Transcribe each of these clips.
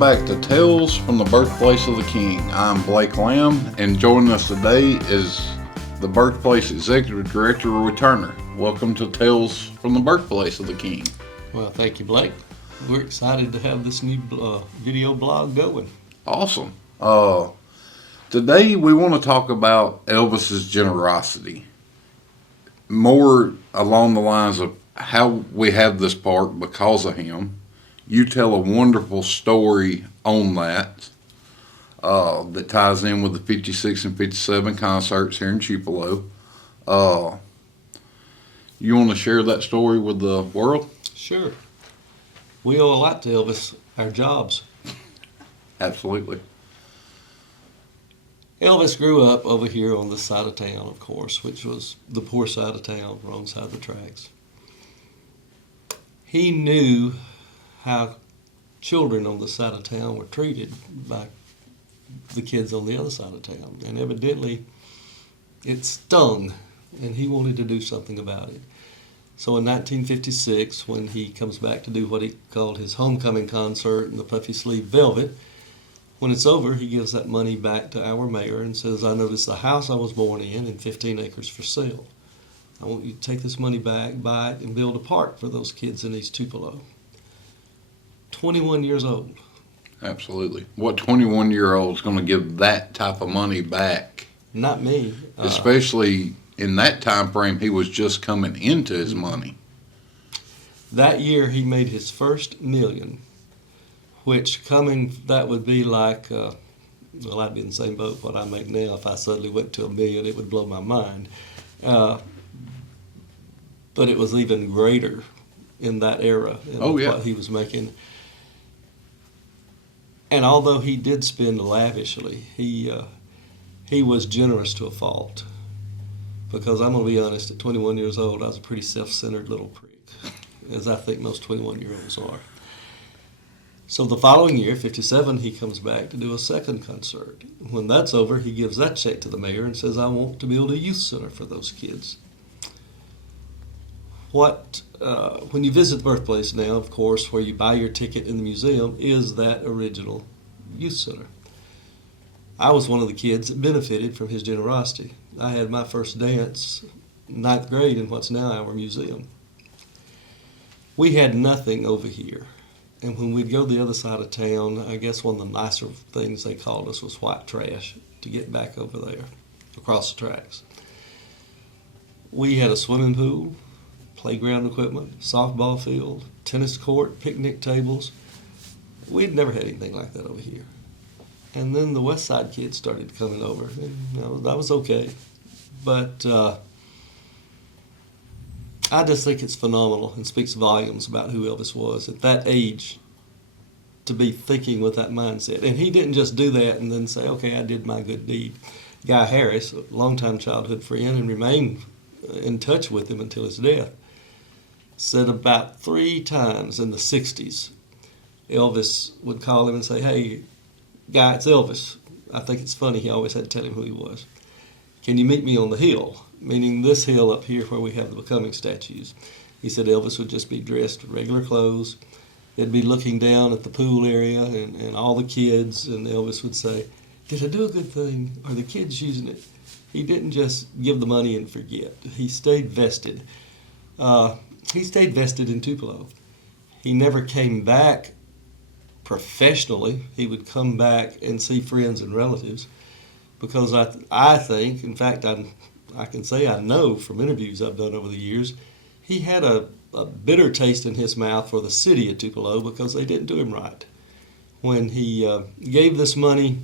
back to Tales from the Birthplace of the King. I'm Blake Lamb, and joining us today is the Birthplace Executive Director, Roy Turner. Welcome to Tales from the Birthplace of the King. Well, thank you, Blake. We're excited to have this new video blog going. Awesome. Today we want to talk about Elvis's generosity. More along the lines of how we have this park because of him. You tell a wonderful story on that that ties in with the 56 and 57 concerts here in Tupelo. You want to share that story with the world? Sure. We owe a lot to Elvis, our jobs. Absolutely. Elvis grew up over here on this side of town, of course, which was the poor side of town, wrong side of the tracks. He knew how children on the side of town were treated by the kids on the other side of town. And evidently, it stung, and he wanted to do something about it. So in 1956, when he comes back to do what he called his homecoming concert in the Puffy Sleeve Velvet, when it's over, he gives that money back to our mayor and says, I noticed the house I was born in and 15 acres for sale. I want you to take this money back, buy it, and build a park for those kids in East Tupelo. 21 years old. Absolutely. What 21-year-old is going to give that type of money back? Not me. Especially in that time frame, he was just coming into his money. That year, he made his first million, which that would be like, well, I'd be in the same boat what I make now. If I suddenly went to $1 million, it would blow my mind. But it was even greater in that era what he was making. And although he did spend lavishly, he was generous to a fault. Because I'm going to be honest, at 21 years old, I was a pretty self-centered little prick, as I think most 21-year-olds are. So the following year, 57, he comes back to do a second concert. When that's over, he gives that check to the mayor and says, I want to build a youth center for those kids. When you visit the Birthplace now, of course, where you buy your ticket in the museum, is that original youth center. I was one of the kids that benefited from his generosity. I had my first dance, 9th grade, in what's now our museum. We had nothing over here. And when we'd go to the other side of town, I guess one of the nicer things they called us was white trash to get back over there, across the tracks. We had a swimming pool, playground equipment, softball field, tennis court, picnic tables. We'd never had anything like that over here. And then the West Side kids started coming over, and that was okay. But I just think it's phenomenal and speaks volumes about who Elvis was at that age, to be thinking with that mindset. And he didn't just do that and then say, okay, I did my good deed. Guy Harris, a longtime childhood friend and remained in touch with him until his death, said about 3 times in the 60s, Elvis would call him and say, hey, Guy, it's Elvis. I think it's funny, he always had to tell him who he was. Can you meet me on the hill? Meaning this hill up here where we have the Becoming statues. He said Elvis would just be dressed in regular clothes. They'd be looking down at the pool area and all the kids, and Elvis would say, did I do a good thing? Are the kids using it? He didn't just give the money and forget. He stayed vested. He stayed vested in Tupelo. He never came back professionally. He would come back and see friends and relatives because I think, in fact, I can say I know from interviews I've done over the years, he had a bitter taste in his mouth for the city of Tupelo because they didn't do him right. When he gave this money,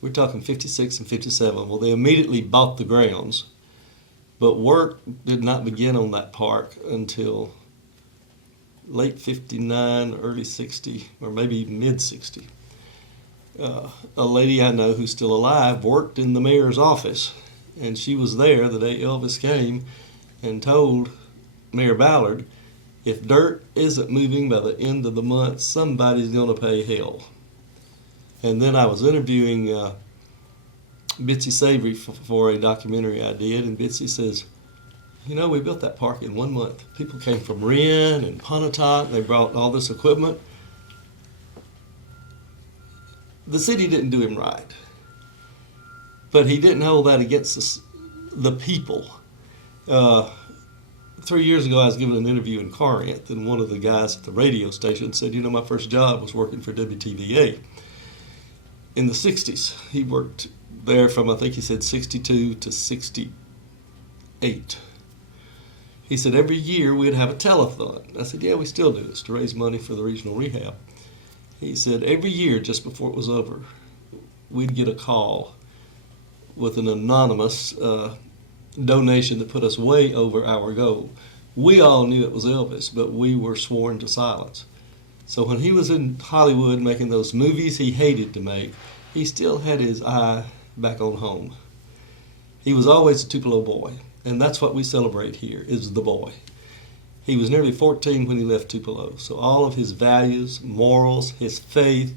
we're talking 56 and 57, well, they immediately bought the grounds, but work did not begin on that park until late 59, early 60, or maybe mid 60. A lady I know who's still alive worked in the mayor's office, and she was there the day Elvis came and told Mayor Ballard, if dirt isn't moving by the end of the month, somebody's going to pay hell. And then I was interviewing Bitsy Savory for a documentary I did, and Bitsy says, you know, we built that park in 1 month. People came from Wren and Pontotoc. They brought all this equipment. the city didn't do him right, but he didn't hold that against the people. Uh, 3 years ago, I was giving an interview in Corinth, and one of the guys at the radio station said, my first job was working for WTVA in the 60s. He worked there from, I think he said, 62 to 68. He said, every year we'd have a telethon. I said, yeah, we still do. It's to raise money for the regional rehab. He said, every year, just before it was over, we'd get a call with an anonymous donation that put us way over our goal. We all knew it was Elvis, but we were sworn to silence. So when he was in Hollywood making those movies he hated to make, he still had his eye back on home. He was always a Tupelo boy, and that's what we celebrate here, is the boy. He was nearly 14 when he left Tupelo, so all of his values, morals, his faith,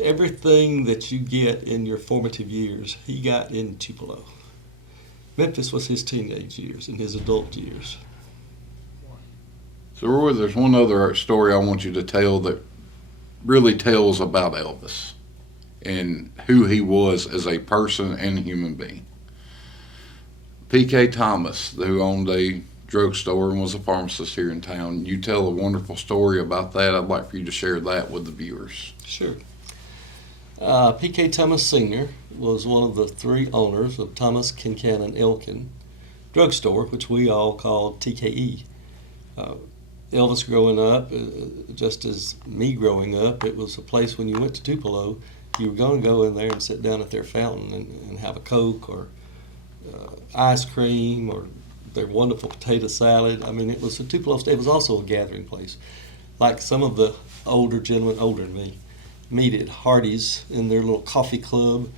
everything that you get in your formative years, he got in Tupelo. Memphis was his teenage years and his adult years. So, Roy, there's one other story I want you to tell that really tells about Elvis and who he was as a person and a human being. P.K. Thomas, who owned a drugstore and was a pharmacist here in town, you tell a wonderful story about that. I'd like for you to share that with the viewers. Sure. P.K. Thomas Sr. was one of the three owners of Thomas Kincannon Elkin drugstore, which we all called TKE. Elvis growing up, just as me growing up, it was a place when you went to Tupelo, you were going to go in there and sit down at their fountain and have a Coke or ice cream or their wonderful potato salad. I mean, it was a Tupelo. It was also a gathering place. Like some of the older gentlemen, older than me, meet at Hardee's in their little coffee club.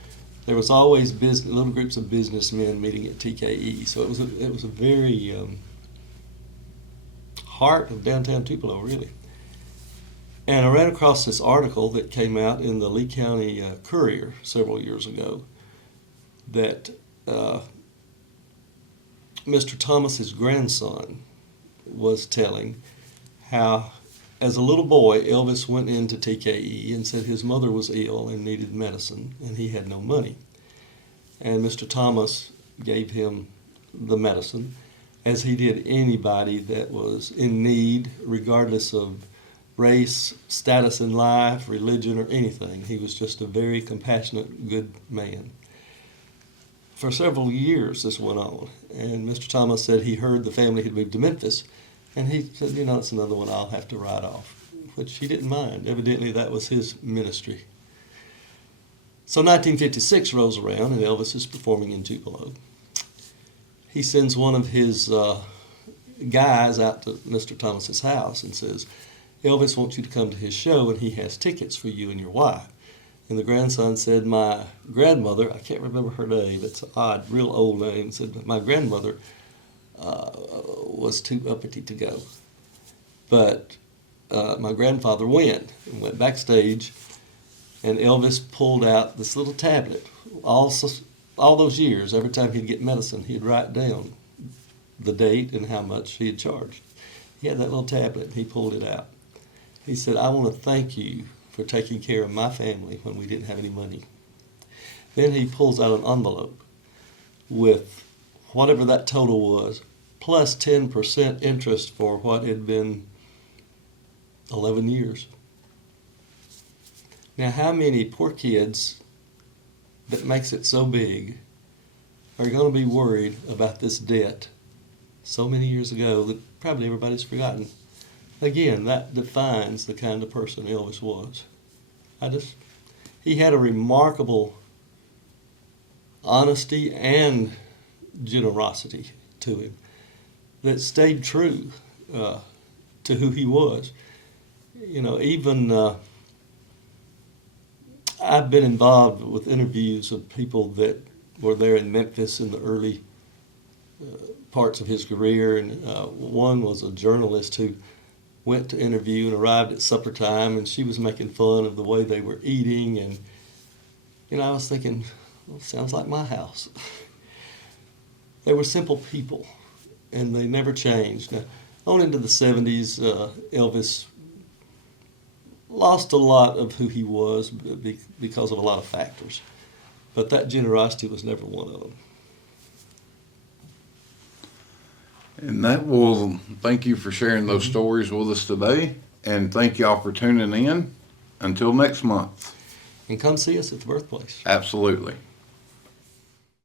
There was always little groups of businessmen meeting at TKE. So it was a very heart of downtown Tupelo, really. And I ran across this article that came out in the Lee County Courier several years ago that Mr. Thomas's grandson was telling how, as a little boy, Elvis went into TKE and said his mother was ill and needed medicine, and he had no money. And Mr. Thomas gave him the medicine, as he did anybody that was in need, regardless of race, status in life, religion, or anything. He was just a very compassionate, good man. For several years this went on, and Mr. Thomas said he heard the family had moved to Memphis, and he said, it's another one I'll have to write off, which he didn't mind. Evidently that was his ministry. So 1956 rolls around, and Elvis is performing in Tupelo. He sends one of his guys out to Mr. Thomas's house and says, Elvis wants you to come to his show, and he has tickets for you and your wife. And the grandson said, my grandmother, I can't remember her name, it's an odd, real old name, said my grandmother was too uppity to go. But my grandfather went backstage, and Elvis pulled out this little tablet. All those years, every time he'd get medicine, he'd write down the date and how much he had charged. He had that little tablet, and he pulled it out. He said, I want to thank you for taking care of my family when we didn't have any money. Then he pulls out an envelope with whatever that total was, plus 10% interest for what had been 11 years. Now, how many poor kids that makes it so big are going to be worried about this debt so many years ago that probably everybody's forgotten? Again, that defines the kind of person Elvis was. He had a remarkable honesty and generosity to him that stayed true to who he was. Even I've been involved with interviews of people that were there in Memphis in the early parts of his career, and one was a journalist who went to interview and arrived at supper time, and she was making fun of the way they were eating, and I was thinking, well, sounds like my house. They were simple people, and they never changed. Now, on into the 70s, Elvis lost a lot of who he was because of a lot of factors. But that generosity was never one of them. And that will thank you for sharing those stories with us today. And thank y'all for tuning in. Until next month. And come see us at the Birthplace. Absolutely.